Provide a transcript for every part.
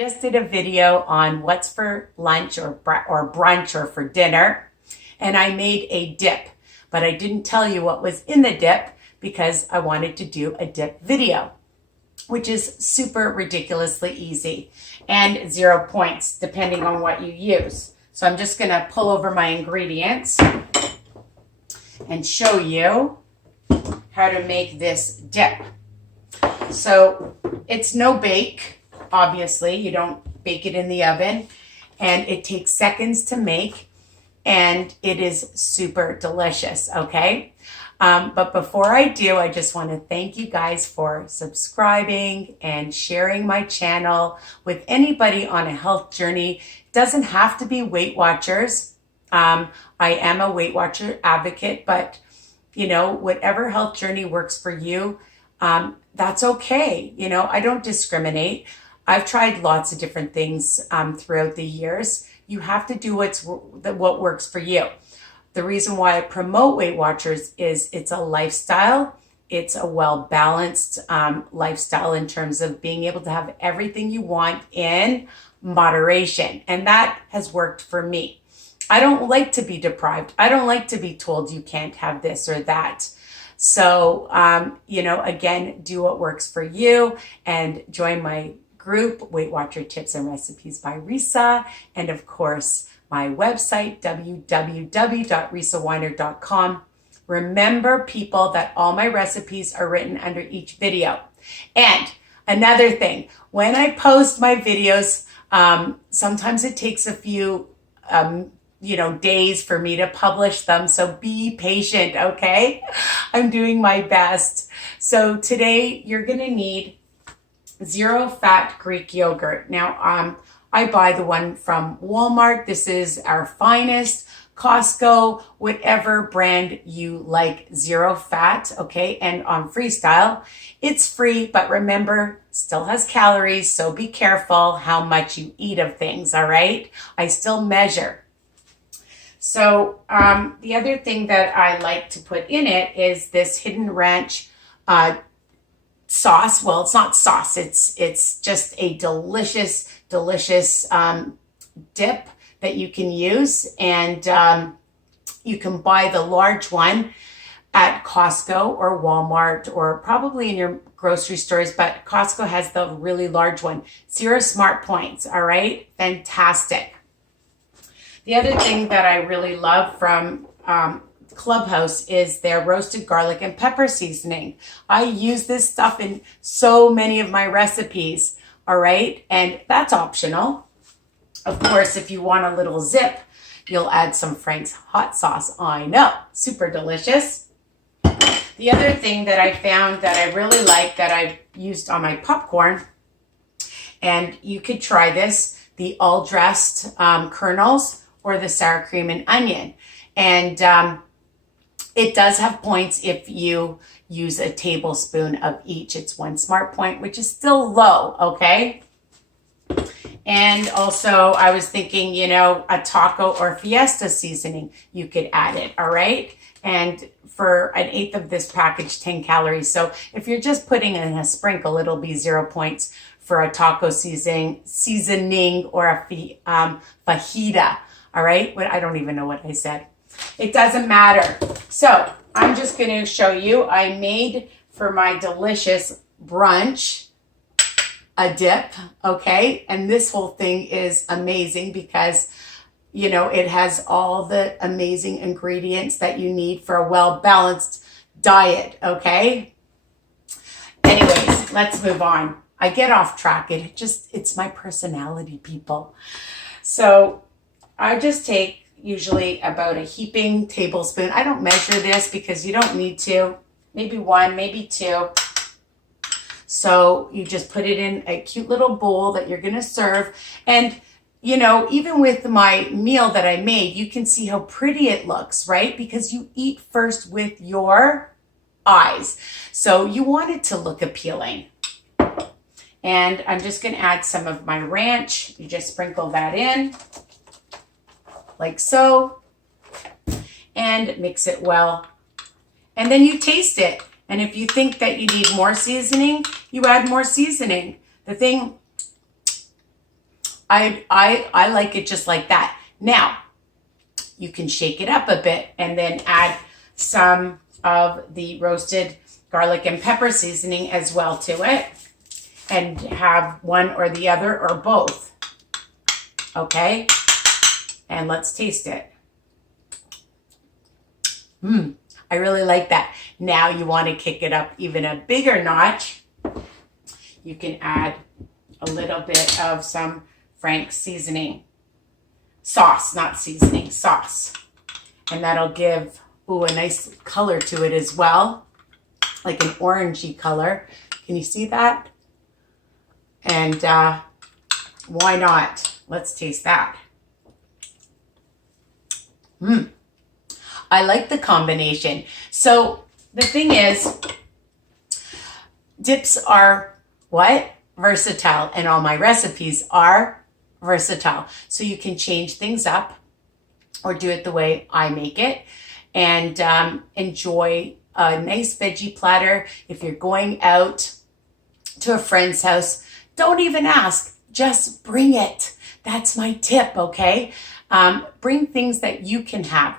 Just did a video on what's for lunch or brunch or for dinner, and I made a dip, but I didn't tell you what was in the dip because I wanted to do a dip video, which is super ridiculously easy and 0 points depending on what you use. So I'm just gonna pull over my ingredients and show you how to make this dip. So it's no bake. Obviously, you don't bake it in the oven, and it takes seconds to make, and it is super delicious, okay? But before I do, I just want to thank you guys for subscribing and sharing my channel with anybody on a health journey. It doesn't have to be Weight Watchers. I am a Weight Watcher advocate, but you know, whatever health journey works for you, that's okay. You know, I don't discriminate. I've tried lots of different things throughout the years. You have to do what works for you. The reason why I promote Weight Watchers is it's a lifestyle. It's a well-balanced lifestyle in terms of being able to have everything you want in moderation. And that has worked for me. I don't like to be deprived. I don't like to be told you can't have this or that. So, you know, again, do what works for you and join my group, Weight Watcher Tips and Recipes by Risa, and of course, my website, www.risaweiner.com. Remember, people, that all my recipes are written under each video. And another thing, when I post my videos, sometimes it takes a few days for me to publish them. So be patient, okay? I'm doing my best. So today you're gonna need 0-fat Greek yogurt. Now, I buy the one from Walmart. This is our finest. Costco, whatever brand you like, 0 fat, okay? And on Freestyle, it's free, but remember, still has calories, so be careful how much you eat of things, all right? I still measure. So the other thing that I like to put in it is this Hidden Ranch sauce. Well, it's not sauce. It's just a delicious dip that you can use, and you can buy the large one at Costco or Walmart or probably in your grocery stores, but Costco has the really large one. 0 smart points, all right? Fantastic. The other thing that I really love from Clubhouse is their roasted garlic and pepper seasoning. I use this stuff in so many of my recipes, all right? And that's optional. Of course, if you want a little zip, you'll add some Frank's hot sauce. I know, super delicious. The other thing that I found that I really like that I've used on my popcorn, and you could try this, the all-dressed kernels or the sour cream and onion. And it does have points if you use a tablespoon of each. It's 1 smart point, which is still low, okay? And also, I was thinking, you know, a taco or fiesta seasoning, you could add it, all right? And for 1/8 of this package, 10 calories. So if you're just putting in a sprinkle, it'll be 0 points for a taco seasoning or a fajita, all right? But I don't even know what I said. It doesn't matter. So I'm just going to show you. I made for my delicious brunch a dip, okay? And this whole thing is amazing because, you know, it has all the amazing ingredients that you need for a well-balanced diet, okay? Anyways, let's move on. I get off track. It's my personality, people. So I just take usually about a heaping tablespoon. I don't measure this because you don't need to. Maybe 1, maybe 2. So you just put it in a cute little bowl that you're going to serve. And, you know, even with my meal that I made, you can see how pretty it looks, right? Because you eat first with your eyes. So you want it to look appealing. And I'm just going to add some of my ranch. You just sprinkle that in, like so, and mix it well. And then you taste it. And if you think that you need more seasoning, you add more seasoning. The thing I like it just like that. Now, you can shake it up a bit and then add some of the roasted garlic and pepper seasoning as well to it, and have one or the other or both. Okay? And let's taste it. I really like that. Now you want to kick it up even a bigger notch. You can add a little bit of some Frank's seasoning. Sauce, not seasoning, sauce. And that'll give, ooh, a nice color to it as well. Like an orangey color. Can you see that? And why not? Let's taste that. I like the combination. So the thing is, dips are what? Versatile. And all my recipes are versatile. So you can change things up or do it the way I make it, and enjoy a nice veggie platter. If you're going out to a friend's house, don't even ask, just bring it. That's my tip, okay? Bring things that you can have.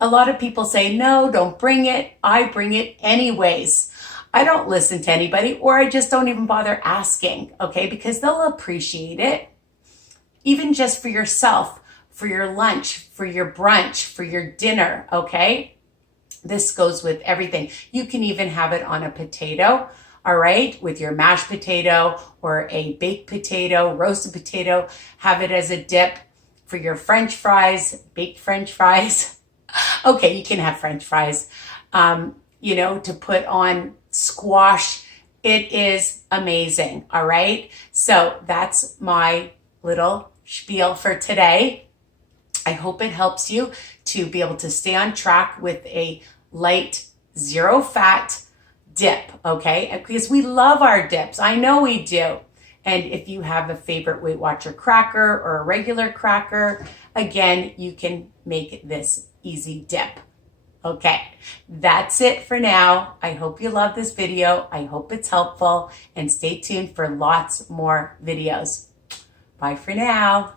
A lot of people say, no, don't bring it. I bring it anyways. I don't listen to anybody, or I just don't even bother asking, okay? Because they'll appreciate it. Even just for yourself, for your lunch, for your brunch, for your dinner, okay? This goes with everything. You can even have it on a potato, all right? With your mashed potato or a baked potato, roasted potato. Have it as a dip for your French fries, baked French fries. Okay, you can have French fries, you know, to put on squash. It is amazing, all right? So that's my little spiel for today. I hope it helps you to be able to stay on track with a light, zero fat dip, okay? Because we love our dips. I know we do. And if you have a favorite Weight Watcher cracker or a regular cracker, again, you can make this easy dip. Okay, that's it for now. I hope you love this video. I hope it's helpful, and stay tuned for lots more videos. Bye for now.